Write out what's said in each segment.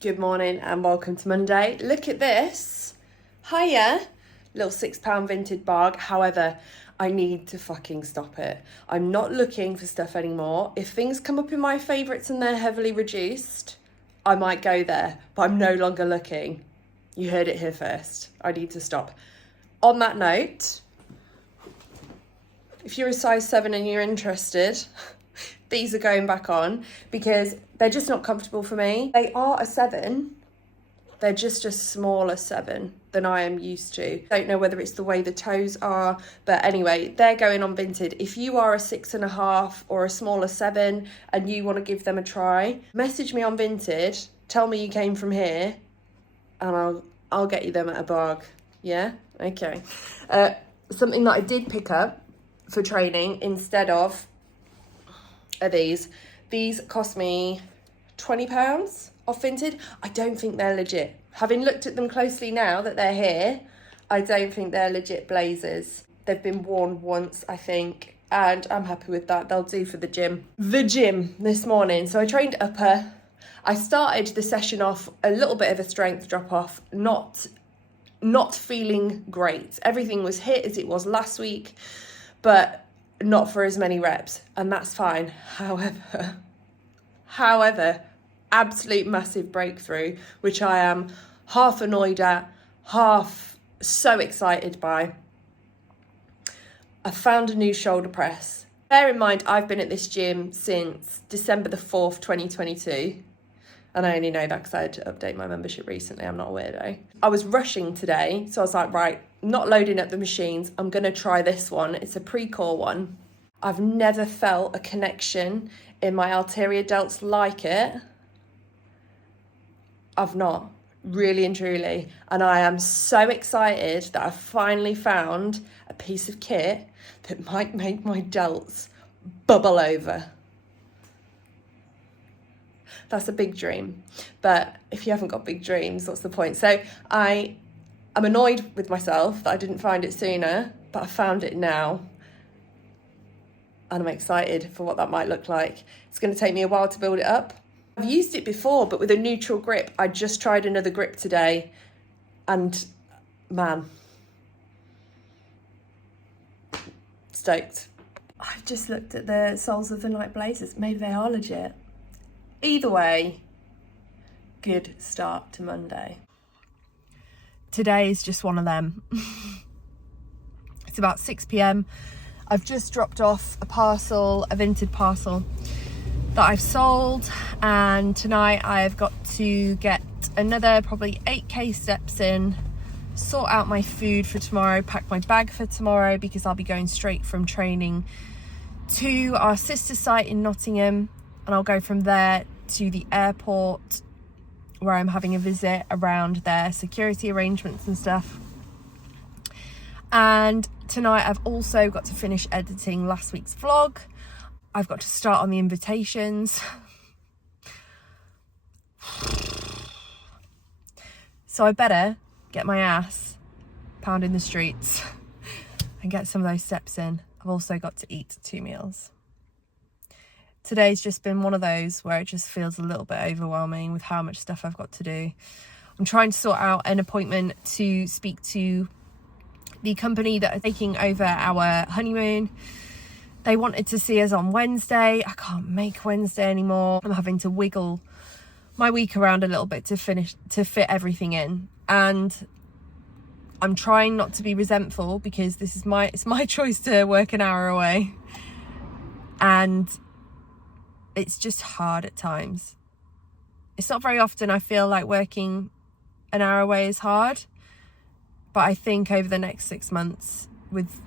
Good morning and welcome to Monday. Look at this. Hiya. Little £6 vintage bag. However, I need to fucking stop it. I'm not looking for stuff anymore. If things come up in my favourites and they're heavily reduced, I might go there, but I'm no longer looking. You heard it here first. I need to stop. On that note, if you're a size 7 and you're interested, these are going back on because they're just not comfortable for me. They are a 7. They're just a smaller 7 than I am used to. Don't know whether it's the way the toes are, but anyway, they're going on Vinted. If you are a 6.5 or a smaller 7 and you want to give them a try, message me on Vinted, tell me you came from here, and I'll get you them at a barg. Yeah? Okay. Something that I did pick up for training instead of are these. These cost me £20 off Vinted. I don't think they're legit. Having looked at them closely now that they're here, I don't think they're legit blazers. They've been worn once, I think, and I'm happy with that. They'll do for the gym. The gym this morning. So I trained upper. I started the session off a little bit of a strength drop off, not feeling great. Everything was hit as it was last week, but not for as many reps, and that's fine. However, absolute massive breakthrough, which I am half annoyed at, half so excited by. I found a new shoulder press. Bear in mind, I've been at this gym since December the 4th, 2022. And I only know that because I had to update my membership recently. I'm not a weirdo. I was rushing today, so I was like, right, not loading up the machines. I'm going to try this one. It's a pre-core one. I've never felt a connection in my anterior delts like it. I've not, really and truly. And I am so excited that I've finally found a piece of kit that might make my delts bubble over. That's a big dream. But if you haven't got big dreams, what's the point? So I'm annoyed with myself that I didn't find it sooner, but I found it now. And I'm excited for what that might look like. It's going to take me a while to build it up. I've used it before, but with a neutral grip. I just tried another grip today, and man, stoked. I've just looked at the soles of the Night Blazers. Maybe they are legit. Either way, good start to Monday. Today is just one of them. It's about 6 p.m. I've just dropped off a Vinted parcel that I've sold, and tonight I've got to get another probably 8k steps in, sort out my food for tomorrow, pack my bag for tomorrow because I'll be going straight from training to our sister site in Nottingham, and I'll go from there to the airport where I'm having a visit around their security arrangements and stuff. And tonight I've also got to finish editing last week's vlog. I've got to start on the invitations. So I better get my ass pounding the streets and get some of those steps in. I've also got to eat 2 meals. Today's just been one of those where it just feels a little bit overwhelming with how much stuff I've got to do. I'm trying to sort out an appointment to speak to the company that are taking over our honeymoon. They wanted to see us on Wednesday. I can't make Wednesday anymore. I'm having to wiggle my week around a little bit to fit everything in. And I'm trying not to be resentful because it's my choice to work an hour away. And it's just hard at times. It's not very often I feel like working an hour away is hard. But I think over the next 6 months, with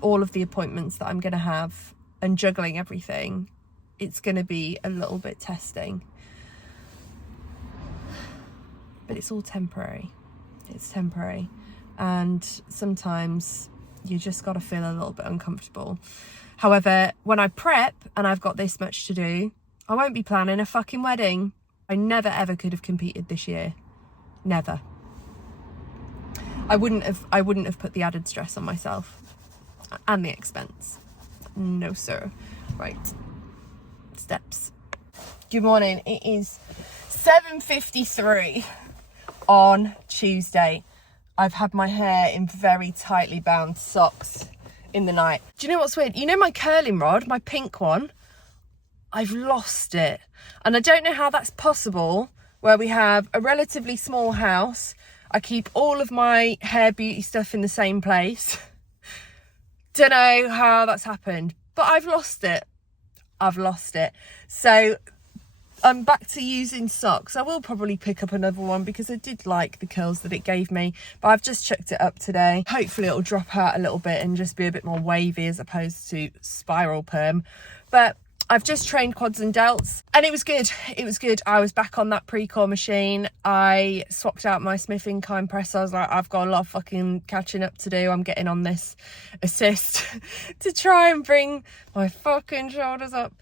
all of the appointments that I'm going to have and juggling everything, it's going to be a little bit testing. But it's all temporary. It's temporary. And sometimes you just got to feel a little bit uncomfortable. However, when I prep and I've got this much to do, I won't be planning a fucking wedding. I never ever could have competed this year. Never. I wouldn't have put the added stress on myself and the expense. No, sir. Right. Steps. Good morning. It is 7:53 on Tuesday. I've had my hair in very tightly bound socks in the night. Do you know what's weird? You know my curling rod, my pink one? I've lost it. And I don't know how that's possible, where we have a relatively small house. I keep all of my hair beauty stuff in the same place. Don't know how that's happened, but I've lost it. I've lost it. So I'm back to using socks. I will probably pick up another one because I did like the curls that it gave me, but I've just chucked it up today. Hopefully it'll drop out a little bit and just be a bit more wavy as opposed to spiral perm. But I've just trained quads and delts and it was good. It was good. I was back on that pre-core machine. I swapped out my Smith incline press. I was like, I've got a lot of fucking catching up to do. I'm getting on this assist to try and bring my fucking shoulders up.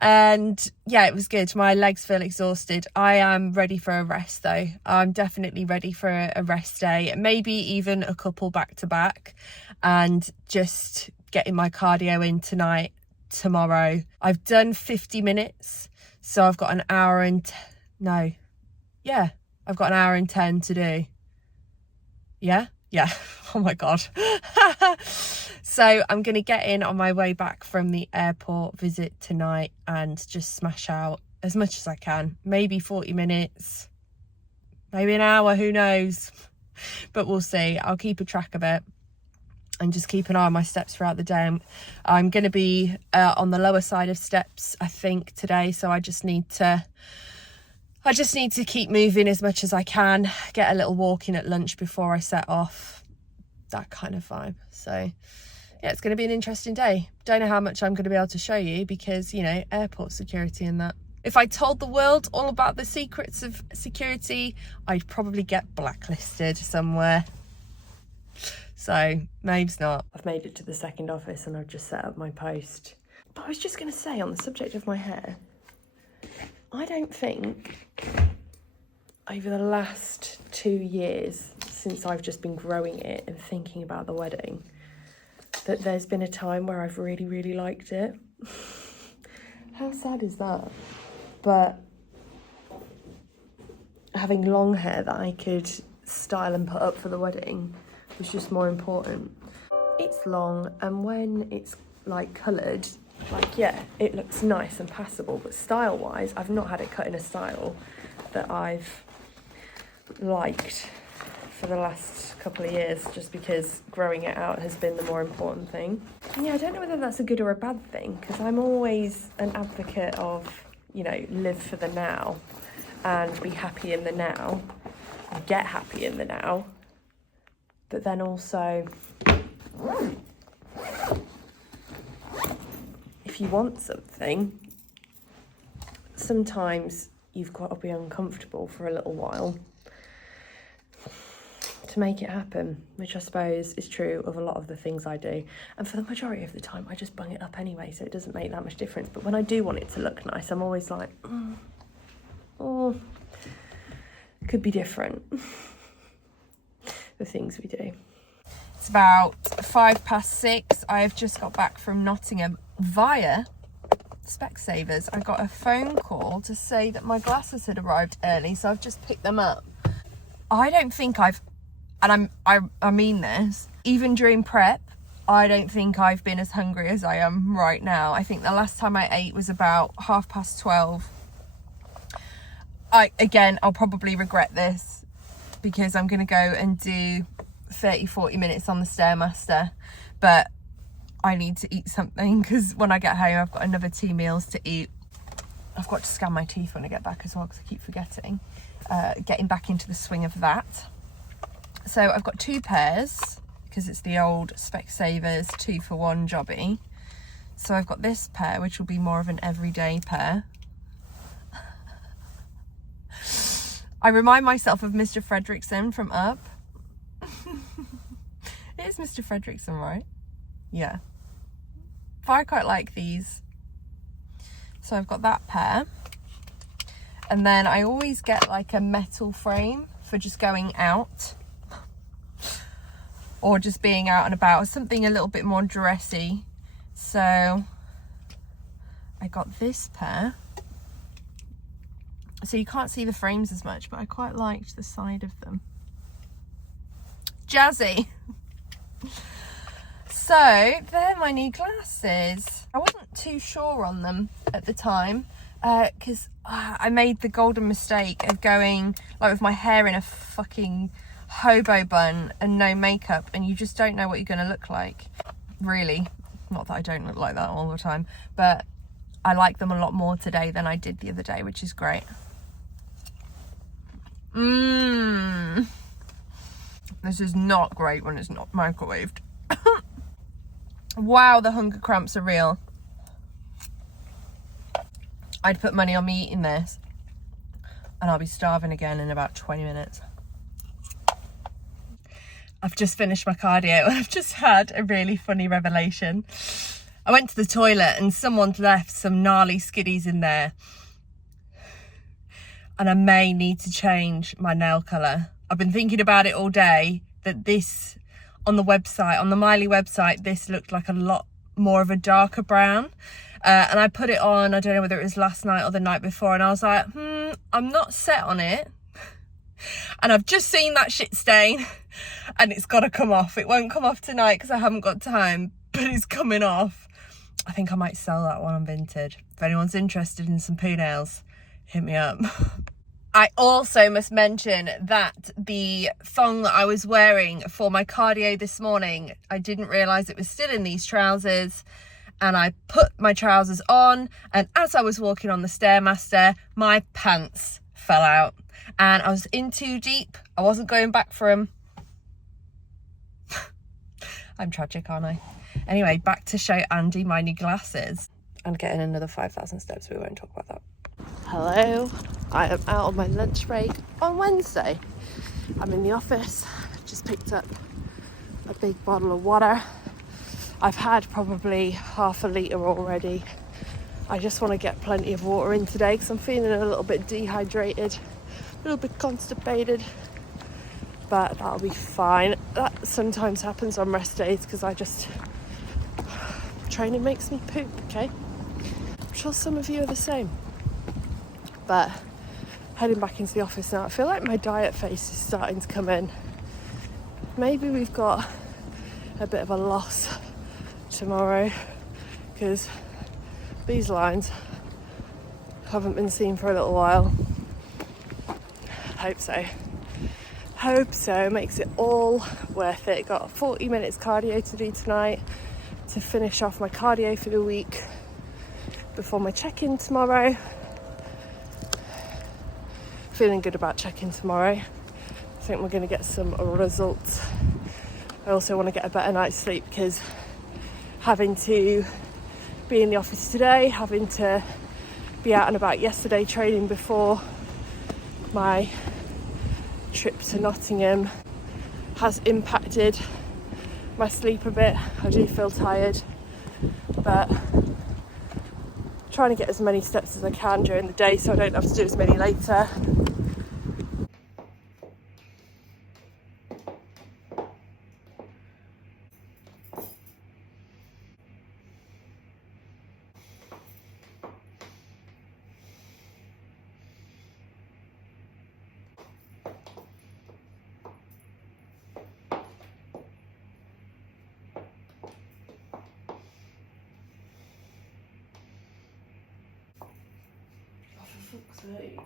And yeah, it was good. My legs feel exhausted. I am ready for a rest though. I'm definitely ready for a rest day, maybe even a couple back to back, and just getting my cardio in tonight, tomorrow. I've done 50 minutes, so I've got an hour and I've got an hour and 10 to do. Yeah Oh my god. So I'm gonna get in on my way back from the airport visit tonight and just smash out as much as I can. Maybe 40 minutes, maybe an hour, who knows, but we'll see. I'll keep a track of it and just keep an eye on my steps throughout the day. I'm going to be on the lower side of steps, I think, today. So I just need to keep moving as much as I can, get a little walk in at lunch before I set off, that kind of vibe. So yeah, it's going to be an interesting day. Don't know how much I'm going to be able to show you because, you know, airport security and that. If I told the world all about the secrets of security, I'd probably get blacklisted somewhere. So maybe not. I've made it to the second office and I've just set up my post. But I was just going to say, on the subject of my hair, I don't think over the last 2 years since I've just been growing it and thinking about the wedding that there's been a time where I've really, really liked it. How sad is that? But having long hair that I could style and put up for the wedding was just more important. It's long, and when it's like coloured, like, yeah, it looks nice and passable, but style wise I've not had it cut in a style that I've liked for the last couple of years, just because growing it out has been the more important thing. And yeah, I don't know whether that's a good or a bad thing, because I'm always an advocate of, you know, live for the now and be happy in the now, get happy in the now. But then also, if you want something, sometimes you've got to be uncomfortable for a little while to make it happen, which I suppose is true of a lot of the things I do. And for the majority of the time, I just bung it up anyway, so it doesn't make that much difference. But when I do want it to look nice, I'm always like, oh, could be different. The things we do. It's about 6:05. I have just got back from Nottingham via Specsavers. I got a phone call to say that my glasses had arrived early, so I've just picked them up. I don't think I mean this, even during prep, I don't think I've been as hungry as I am right now. I think the last time I ate was about 12:30. I'll probably regret this because I'm going to go and do 30-40 minutes on the Stairmaster, but I need to eat something because when I get home I've got another 2 meals to eat. I've got to scan my teeth when I get back as well because I keep forgetting. Getting back into the swing of that. So I've got 2 pairs because it's the old Specsavers 2-for-1 jobby. So I've got this pair, which will be more of an everyday pair. I remind myself of Mr. Fredrickson from Up. It is Mr. Fredrickson, right? Yeah. But I quite like these. So I've got that pair. And then I always get like a metal frame for just going out or just being out and about, something a little bit more dressy. So I got this pair so you can't see the frames as much, but I quite liked the side of them. Jazzy. So they're my new glasses. I wasn't too sure on them at the time because I made the golden mistake of going like with my hair in a fucking hobo bun and no makeup, and you just don't know what you're going to look like, really. Not that I don't look like that all the time, but I like them a lot more today than I did the other day, which is great. This is not great when it's not microwaved. Wow, the hunger cramps are real. I'd put money on me eating this and I'll be starving again in about 20 minutes. I've just finished my cardio and I've just had a really funny revelation. I went to the toilet and someone's left some gnarly skiddies in there, and I may need to change my nail colour. I've been thinking about it all day, that this, on the website, on the Miley website, this looked like a lot more of a darker brown. And I put it on, I don't know whether it was last night or the night before, and I was like, I'm not set on it. And I've just seen that shit stain and it's got to come off. It won't come off tonight because I haven't got time, but it's coming off. I think I might sell that one on Vinted. If anyone's interested in some poo nails, hit me up. I also must mention that the thong that I was wearing for my cardio this morning, I didn't realise it was still in these trousers, and I put my trousers on, and as I was walking on the Stairmaster, my pants fell out and I was in too deep. I wasn't going back for them. I'm tragic, aren't I? Anyway, back to show Andy my new glasses and getting another 5,000 steps. We won't talk about that. Hello, I am out on my lunch break on Wednesday. I'm in the office, just picked up a big bottle of water. I've had probably half a litre already. I just want to get plenty of water in today because I'm feeling a little bit dehydrated, a little bit constipated, but that'll be fine. That sometimes happens on rest days because training makes me poop, okay? I'm sure some of you are the same. But heading back into the office now, I feel like my diet face is starting to come in. Maybe we've got a bit of a loss tomorrow because these lines haven't been seen for a little while. Hope so. Makes it all worth it. Got 40 minutes cardio to do tonight to finish off my cardio for the week before my check-in tomorrow. Feeling good about check-in tomorrow. I think we're going to get some results. I also want to get a better night's sleep because having to be in the office today, having to be out and about yesterday training before my trip to Nottingham has impacted my sleep a bit. I do feel tired, but trying to get as many steps as I can during the day so I don't have to do as many later. For fuck's sake.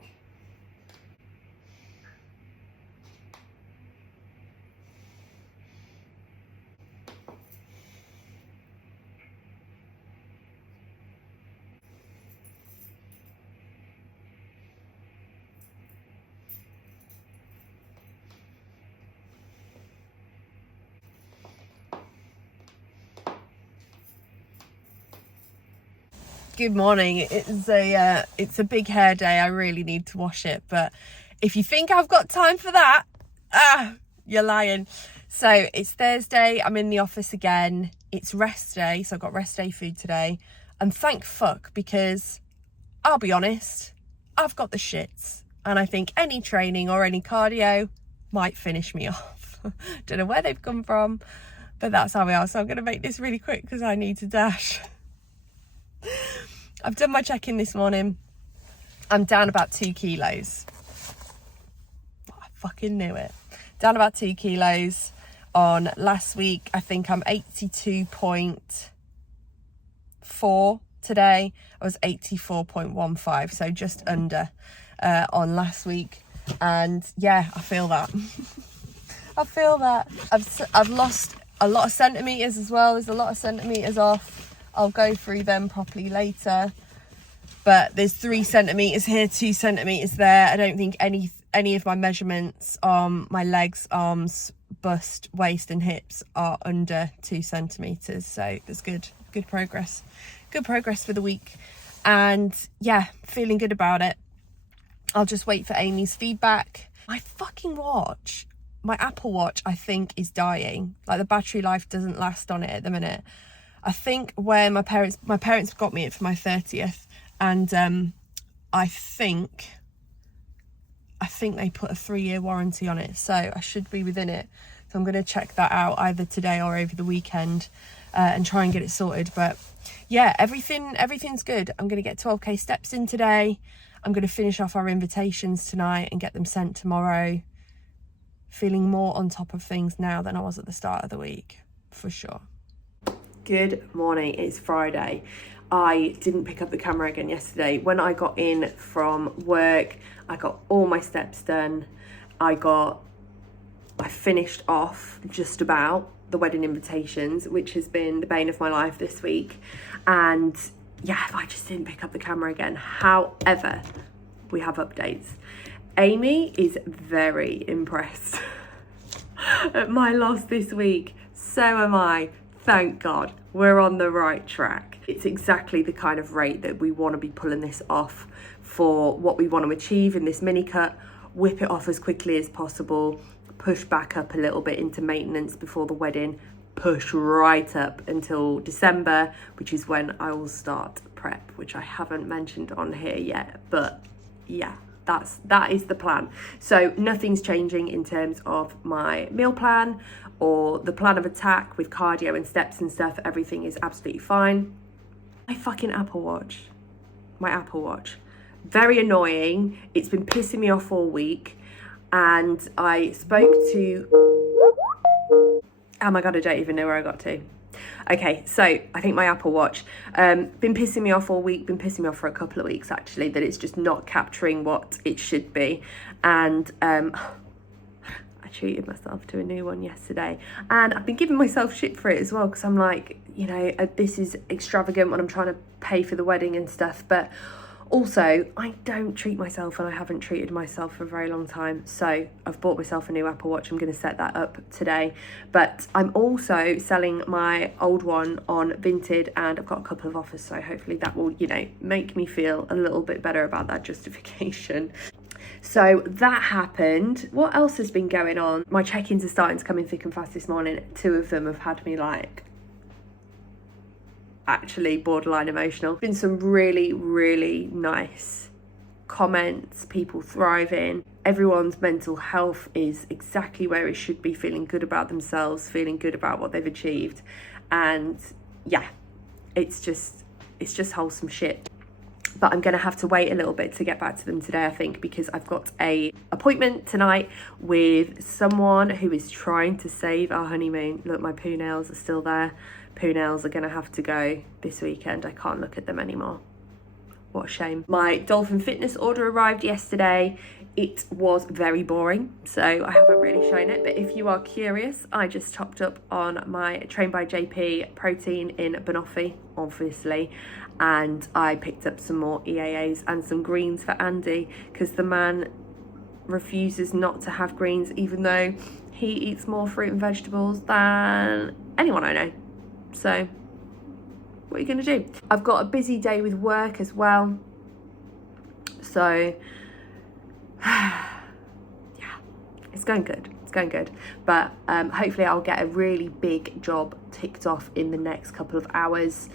Good morning. It's a big hair day. I really need to wash it, but if you think I've got time for that, you're lying. So it's Thursday. I'm in the office again. It's rest day, so I've got rest day food today, and thank fuck, because I'll be honest, I've got the shits, and I think any training or any cardio might finish me off. Don't know where they've come from, but that's how we are. So I'm going to make this really quick because I need to dash. I've done my check-in this morning. I'm down about 2 kilos. I fucking knew it. Down about 2 kilos on last week. I think I'm 82.4 today. I was 84.15, so just under on last week. And yeah, I feel that. I feel that. I've lost a lot of centimetres as well. There's a lot of centimetres off. I'll go through them properly later. But there's 3 centimetres here, 2 centimetres there. I don't think any of my measurements on my legs, arms, bust, waist and hips are under 2 centimetres. So there's good progress. Good progress for the week. And yeah, feeling good about it. I'll just wait for Amy's feedback. My fucking watch, my Apple Watch, I think is dying. Like, the battery life doesn't last on it at the minute. I think when my parents got me it for my 30th, and I think they put a 3-year warranty on it, so I should be within it. So I'm going to check that out either today or over the weekend and try and get it sorted. But yeah, everything's good. I'm going to get 12k steps in today. I'm going to finish off our invitations tonight and get them sent tomorrow. Feeling more on top of things now than I was at the start of the week, for sure. Good morning, it's Friday. I didn't pick up the camera again yesterday. When I got in from work, I got all my steps done. I finished off just about the wedding invitations, which has been the bane of my life this week. And yeah, I just didn't pick up the camera again. However, we have updates. Amy is very impressed at my loss this week. So am I. Thank God. We're on the right track. It's exactly the kind of rate that we want to be pulling this off for what we want to achieve in this mini cut. Whip it off as quickly as possible. Push back up a little bit into maintenance before the wedding. Push right up until December, which is when I will start prep, which I haven't mentioned on here yet. But yeah, that is the plan. So nothing's changing in terms of my meal plan or the plan of attack with cardio and steps and stuff. Everything is absolutely fine. My fucking Apple Watch. Very annoying. It's been pissing me off all week. And I spoke to... Oh my God, I don't even know where I got to. Okay, so I think my Apple Watch, been pissing me off all week, been pissing me off for a couple of weeks actually, that it's just not capturing what it should be. And I treated myself to a new one yesterday. And I've been giving myself shit for it as well, because I'm like, you know, this is extravagant when I'm trying to pay for the wedding and stuff. But also, I don't treat myself, and I haven't treated myself for a very long time. So I've bought myself a new Apple Watch. I'm going to set that up today. But I'm also selling my old one on Vinted, and I've got a couple of offers. So hopefully that will, you know, make me feel a little bit better about that justification. So that happened. What else has been going on? My check-ins are starting to come in thick and fast this morning. 2 of them have had me like actually borderline emotional. Been some really, really nice comments, people thriving. Everyone's mental health is exactly where it should be, feeling good about themselves, feeling good about what they've achieved. And yeah, it's just wholesome shit. But I'm going to have to wait a little bit to get back to them today, I think, because I've got a appointment tonight with someone who is trying to save our honeymoon. Look, my poo nails are still there. Poo nails are going to have to go this weekend. I can't look at them anymore. What a shame. My dolphin fitness order arrived yesterday. It was very boring, so I haven't really shown it. But if you are curious, I just topped up on my Train by JP protein in banoffee, obviously. And I picked up some more EAAs and some greens for Andy, because the man refuses not to have greens, even though he eats more fruit and vegetables than anyone I know. So what are you going to do? I've got a busy day with work as well. So yeah, it's going good. But hopefully I'll get a really big job ticked off in the next couple of hours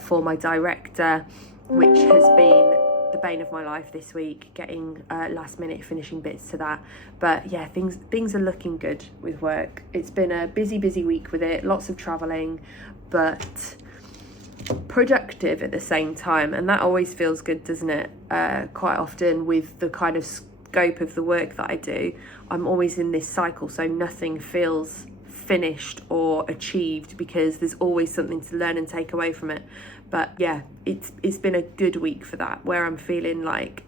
for my director, which has been the bane of my life this week, getting last minute finishing bits to that. But yeah, things are looking good with work. It's been a busy week with it, lots of traveling, but productive at the same time, and that always feels good, doesn't it? Quite often with the kind of scope of the work that I do, I'm always in this cycle, so nothing feels finished or achieved because there's always something to learn and take away from it. But yeah, it's been a good week for that, where I'm feeling like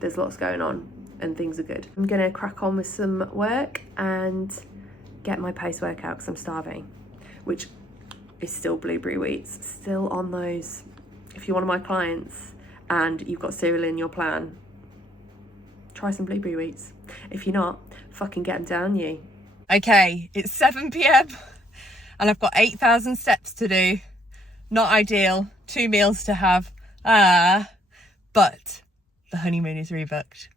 there's lots going on and things are good. I'm gonna crack on with some work and get my post-workout because I'm starving, which is still blueberry wheats, still on those. If you're one of my clients and you've got cereal in your plan, try some blueberry wheats. If you're not, fucking get them down you. Okay, it's 7 p.m. and I've got 8,000 steps to do. Not ideal, 2 meals to have. But the honeymoon is rebooked.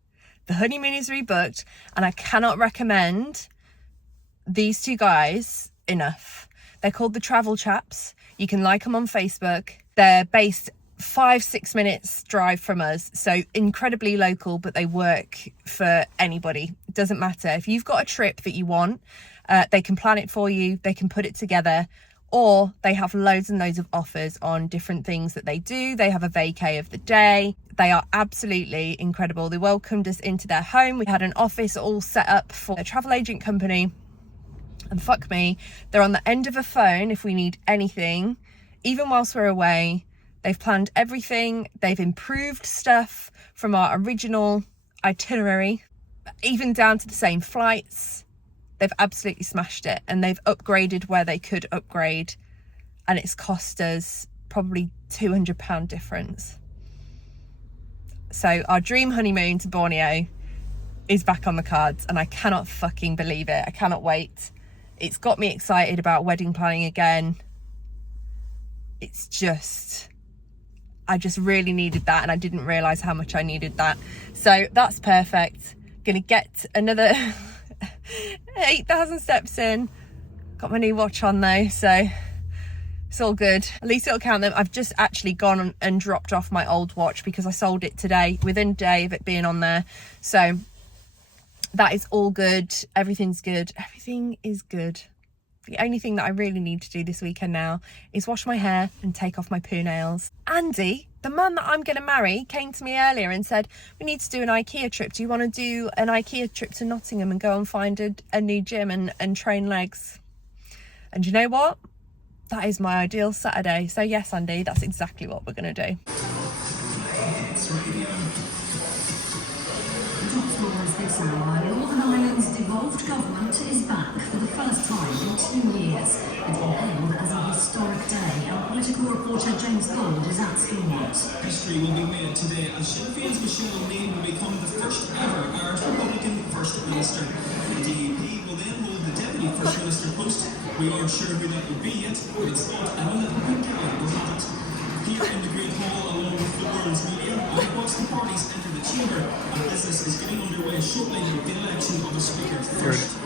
The honeymoon is rebooked, and I cannot recommend these two guys enough. They're called the Travel Chaps. You can like them on Facebook. They're based 5-6 minutes drive from us, so incredibly local, but they work for anybody. It doesn't matter. If you've got a trip that you want, they can plan it for you, they can put it together, or they have loads and loads of offers on different things that they do. They have a vacay of the day. They are absolutely incredible. They welcomed us into their home. We had an office all set up for a travel agent company. And fuck me, they're on the end of a phone if we need anything, even whilst we're away. They've planned everything. They've improved stuff from our original itinerary, even down to the same flights. They've absolutely smashed it, and they've upgraded where they could upgrade, and it's cost us probably £200 difference. So our dream honeymoon to Borneo is back on the cards, and I cannot fucking believe it. I cannot wait. It's got me excited about wedding planning again. It's just, I just really needed that, and I didn't realise how much I needed that. So that's perfect. Gonna get another 8,000 steps in. Got my new watch on though, so it's all good. At least it'll count them. I've just actually gone and dropped off my old watch because I sold it today, within a day of it being on there. So that is all good. Everything's good. Everything is good. The only thing that I really need to do this weekend now is wash my hair and take off my poo nails. Andy, the man that I'm going to marry, came to me earlier and said, we need to do an IKEA trip. Do you want to do an IKEA trip to Nottingham and go and find a new gym and train legs? And you know what? That is my ideal Saturday. So yes, Andy, that's exactly what we're going to do. Northern Ireland's devolved government is back for the first time in 2 years. It's been hailed as a historic day, and political reporter James Gold is at Skinwat. History will be made today as Sinn Féin's Michelle O'Neill will become the first ever Irish Republican First Minister. The DUP will then hold the Deputy First Minister post. We aren't sure who that will be yet, but it's thought Alan Gallagher will have it. Here in the Great Hall, along with the world's media, I watch the parties enter the chamber, and business is getting underway shortly with the election of the Speaker first.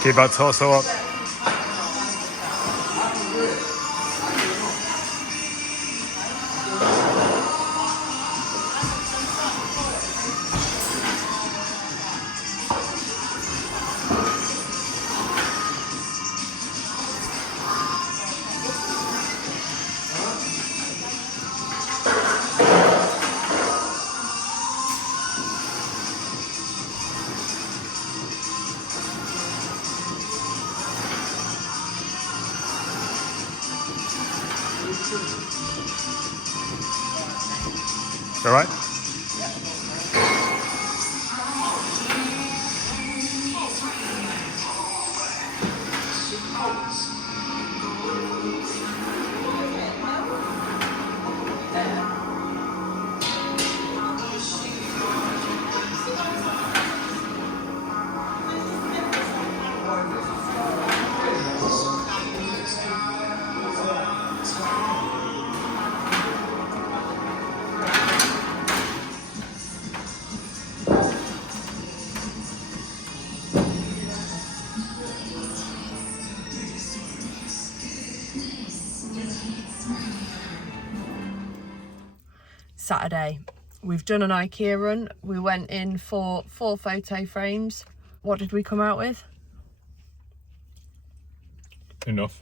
Keep that torso up. All right. Saturday, we've done an IKEA run. We went in for 4 photo frames. What did we come out with? Enough.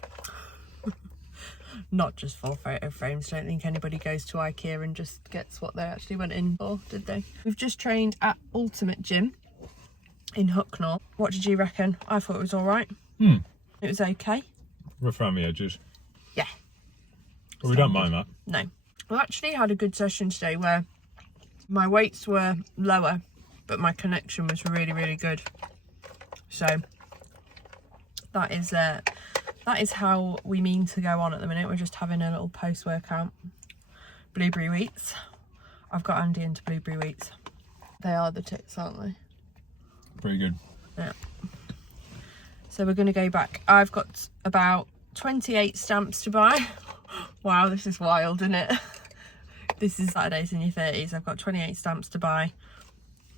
Not just 4 photo frames. Don't think anybody goes to IKEA and just gets what they actually went in for, did they? We've just trained at Ultimate Gym in Hucknall. What did you reckon? I thought it was all right. It was okay. Rough around the edges. Yeah. But we don't mind that. No. I actually had a good session today where my weights were lower, but my connection was really, really good. So that is how we mean to go on at the minute. We're just having a little post-workout. Blueberry wheats. I've got Andy into blueberry wheats. They are the tits, aren't they? Pretty good. Yeah. So we're going to go back. I've got about 28 stamps to buy. Wow, this is wild, isn't it? This is Saturdays in your 30s. I've got 28 stamps to buy.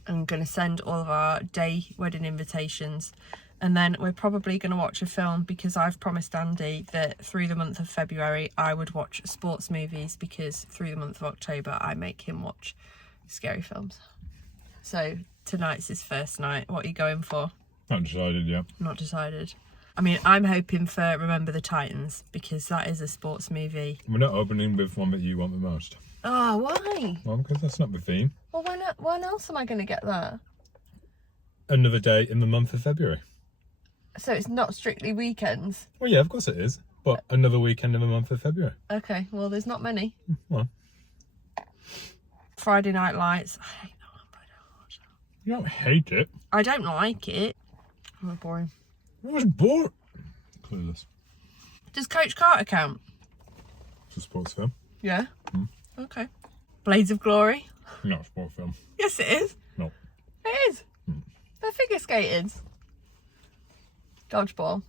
I'm going to send all of our day wedding invitations. And then we're probably going to watch a film because I've promised Andy that through the month of February I would watch sports movies, because through the month of October I make him watch scary films. So tonight's his first night. What are you going for? Not decided yet. Not decided. I mean, I'm hoping for Remember the Titans, because that is a sports movie. We're not opening with one that you want the most. Oh, why? Well, because that's not the theme. Well, when else am I going to get that? Another day in the month of February. So it's not strictly weekends? Well, yeah, of course it is. But another weekend in the month of February. Okay, well, there's not many. Well. Friday Night Lights. I hate that one, but I don't watch that. You don't hate it. I don't like it. Oh, boring. It was boring. Clueless. Does Coach Carter count? It's a sports film. Yeah? Okay. Blades of Glory? Not a sport film. Yes, it is. No. It is. They're figure skaters. Dodgeball.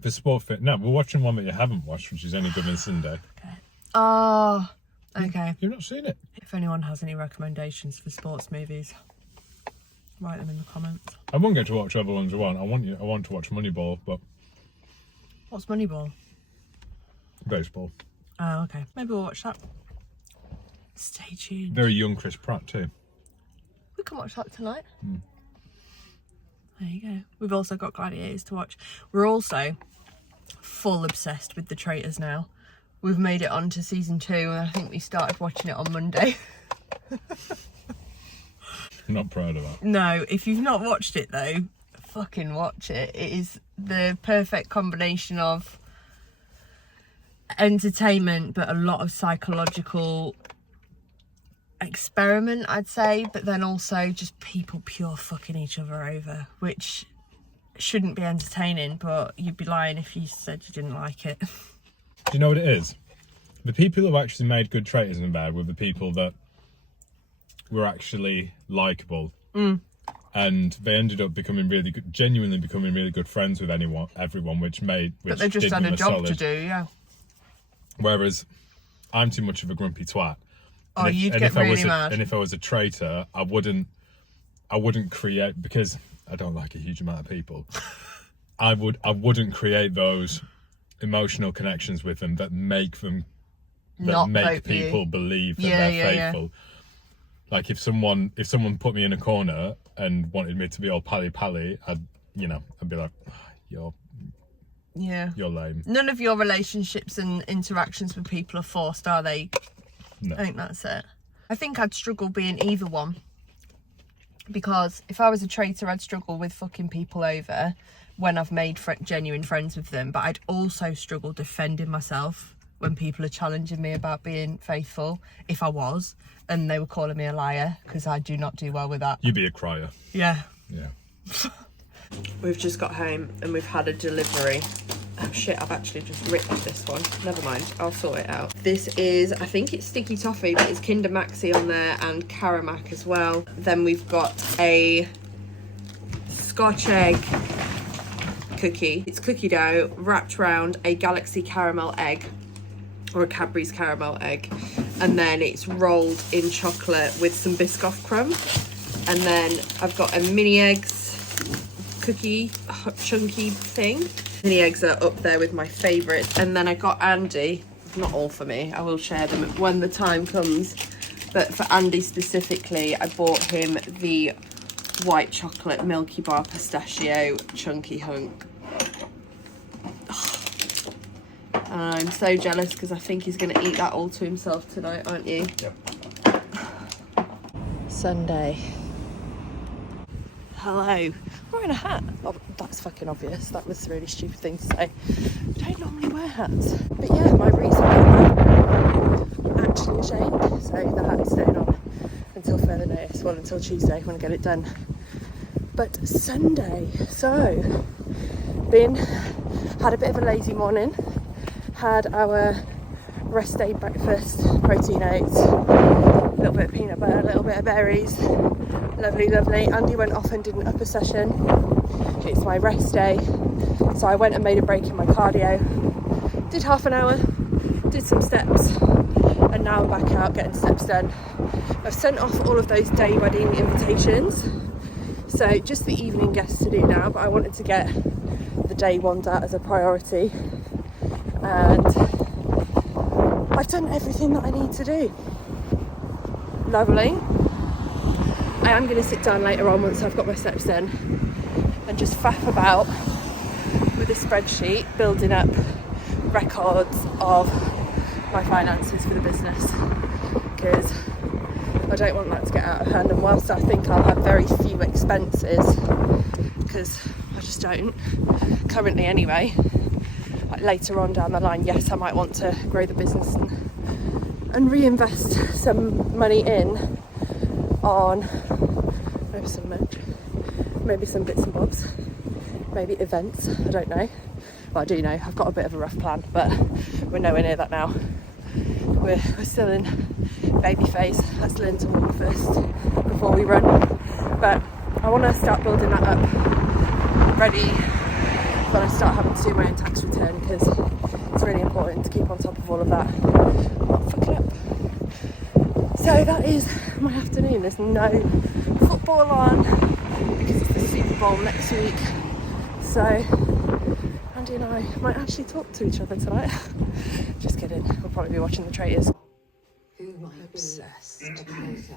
The sport film. No, we're watching one that you haven't watched, which is Any Given Sunday. Okay. Oh, okay. You've not seen it? If anyone has any recommendations for sports movies, write them in the comments. I won't get to watch other ones I want. I want to watch Moneyball, but What's Moneyball? baseball. Oh, okay. Maybe we'll watch that. Stay tuned. Very young Chris Pratt too. We can watch that tonight. There you go. We've also got Gladiators to watch. We're also full obsessed with The Traitors now. We've made it on to season 2 and I think we started watching it on Monday. I'm not proud of that. No, if you've not watched it though, fucking watch it. It is the perfect combination of entertainment but a lot of psychological experiment, I'd say, but then also just people pure fucking each other over, which shouldn't be entertaining, but you'd be lying if you said you didn't like it. Do you know what it is? The people who actually made good traitors in bed were the people that were actually likeable. And they ended up becoming really good, genuinely becoming really good friends with everyone, which But they just did had them a job solid. to do, yeah. Whereas I'm too much of a grumpy twat. Oh, you'd get really mad. And if I was a traitor, I wouldn't create, because I don't like a huge amount of people. I wouldn't create those emotional connections with them that make people believe that they're faithful. Like if someone put me in a corner and wanted me to be all pally, I'd be like, you're lame. None of your relationships and interactions with people are forced, are they? No. I think that's it. I think I'd struggle being either one, because if I was a traitor, I'd struggle with fucking people over when I've made genuine friends with them, but I'd also struggle defending myself when people are challenging me about being faithful, if I was, and they were calling me a liar, because I do not do well with that. You'd be a crier. Yeah. Yeah. We've just got home and we've had a delivery. Oh shit, I've actually just ripped this one. Never mind, I'll sort it out. This is, I think it's sticky toffee, but it's Kinder Maxi on there and Caramac as well. Then we've got a Scotch egg cookie. It's cookie dough wrapped around a Galaxy caramel egg, or a Cadbury's caramel egg. And then it's rolled in chocolate with some Biscoff crumb. And then I've got a mini eggs cookie chunky thing. Mini eggs are up there with my favourite. And then I got Andy, not all for me, I will share them when the time comes, but for Andy specifically, I bought him the white chocolate Milky Bar pistachio chunky hunk. And I'm so jealous because I think he's going to eat that all to himself tonight, aren't you? Yep. Sunday. Hello. I'm wearing a hat. Oh, that's fucking obvious. That was a really stupid thing to say. I don't normally wear hats. But yeah, my recent I'm actually ashamed. So the hat is staying on until further notice. Well, until Tuesday when I get it done. But Sunday. So, had a bit of a lazy morning. Had our rest day breakfast, protein oats, a little bit of peanut butter, a little bit of berries. Lovely, lovely. Andy went off and did an upper session. It's my rest day, so I went and made a break in my cardio. Did half an hour, did some steps, and now I'm back out getting steps done. I've sent off all of those day wedding invitations, so just the evening guests to do now, but I wanted to get the day ones out as a priority. And I've done everything that I need to do. Lovely. I am going to sit down later on once I've got my steps done and just faff about with a spreadsheet building up records of my finances for the business, because I don't want that to get out of hand. And whilst I think I'll have very few expenses, because I just don't currently anyway, like later on down the line, yes, I might want to grow the business and reinvest some money in on maybe some merch, maybe some bits and bobs, maybe events, I don't know. Well, I do know, I've got a bit of a rough plan, but we're nowhere near that now. We're still in baby phase. Let's learn to walk first before we run. But I want to start building that up, ready when I start having to do my own tax return, because it's really important to keep on top of all of that. Not fuck it up. So that is my afternoon. There's no football on because it's the Super Bowl next week. So Andy and I might actually talk to each other tonight. Just kidding. We'll probably be watching the Traitors. Who might be Obsessed. a closer